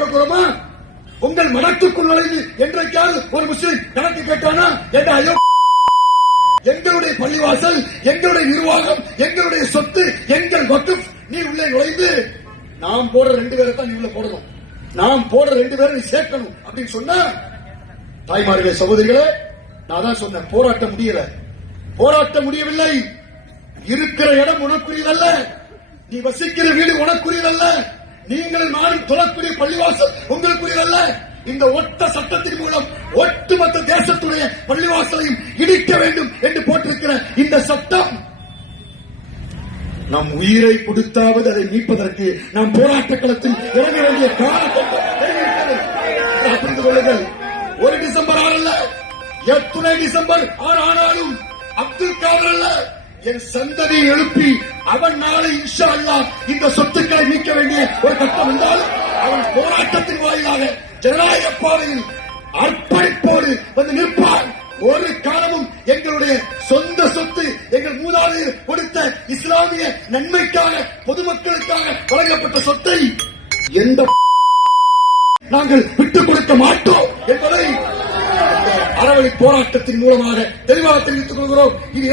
கேட்கிறோமா? உங்கள் மனத்துக்குள் நுழைந்து என்றைக்காவது ஒரு முஸ்லிம் கணக்கு கேட்டானா? எங்களுடைய பள்ளிவாசல், எங்களுடைய நிர்வாகம், எங்களுடைய சொத்து, எங்கள் வக்ஃப், நீ உள்ளே நுழைந்து நாம் போற 2 பேரை தான் நீ உள்ள போடணும், நாம் போற 2 பேரை நீ சேர்க்கணும் அப்படின்னு சொன்னா, தாய்மார்களே, சகோதரிகளே, நான் தான் சொன்னேன், போராட்ட முடியல, போராட்ட முடியவில்லை. இருக்கிற இடம் உனக்குரியதல்ல, நீ வசிக்கிற வீடு உனக்குரியதல்ல, நீங்கள் நானும் தொழக்கூடிய பள்ளிவாசல் உங்களுக்குரியதல்ல. இந்த ஒத்த சட்டத்தின் மூலம் ஒட்டுமொத்த தேசத்துடைய பள்ளிவாசலையும் இடிக்க வேண்டும் என்று போட்டிருக்கிற இந்த சட்டம், நம் உயிரை கொடுத்தாவது அதை மீட்பதற்கு நாம் போராட்ட களத்தில் இறங்க வேண்டிய காலகட்டம் புரிந்து கொள்ளுங்கள். 1 டிசம்பர் அல்ல, எத்தனை டிசம்பர் ஆனாலும் அப்துல் காதர் அல்ல, என் சந்ததியை எழுப்பி அவன் நாளை இன்ஷா அல்லாஹ் இந்த சொத்துக்களை மீட்க வேண்டிய ஒரு கட்டம் வந்தாலும் அவன் போராட்டத்தின் வாயிலாக ஜனநாயக பாதையில் அர்ப்பணிப்போடு வந்து நிற்பான். ஒரு காலமும் எங்களுடைய சொந்த சொத்து, எங்கள் மூதாதையர் கொடுத்த இஸ்லாமிய நன்மைக்காக, பொதுமக்களுக்காக வழங்கப்பட்ட சொத்தை எந்த நாங்கள் விட்டுக் கொடுக்க மாட்டோம் என்பதை அறவழி போராட்டத்தின் மூலமாக தெளிவாக தெரிவித்துக் கொள்கிறோம். இது